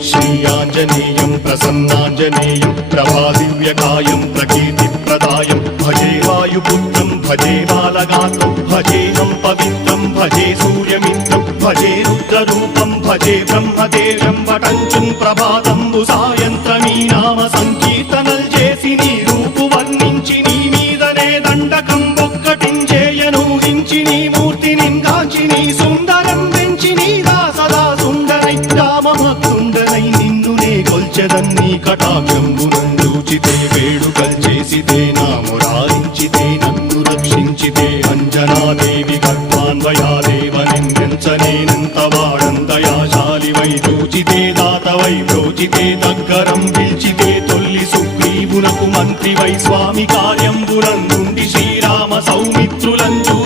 श्रीयाञ्जनेयं प्रसन्नाञ्जनेयं प्रभादिव्यकायं प्रकीर्तिप्रदायं भजे वायुपुत्रं भजे बालगात्रं भजेहं पवित्रं भजे सूर्यमित्रं भजे रुद्ररूपं भजे ब्रह्मदेव्यं वटञ्चुं ప్రభాతంబు సాయంత్రమీ నామ సంకీర్తనల్ చేసి నీ రూపు వర్ణించి నీ మీదనే దండకం ఒక్కటించేయనూహించి నీ మూర్తిని గాంచి నీ సుందరం పెంచి నీ దాసదా సుందరై రామభక్తుండనై నిన్నునే కొల్చెదన్నీ కటాక్షంబునందూచితే వేడుకల్ చేసితే నా మురారించితే నన్ను రక్షించితే అంజనాదేవి గర్భాన్వయాదేవనెంచనేనంత వాడంతయాశాలివై చూచితే దాతవై ప్రోచితే దగ్గరం పిలిచితే తొల్లి సుగ్రీవునకు మంత్రివై స్వామి కార్యంబులందుండి శ్రీరామ సౌమిత్రులంచూ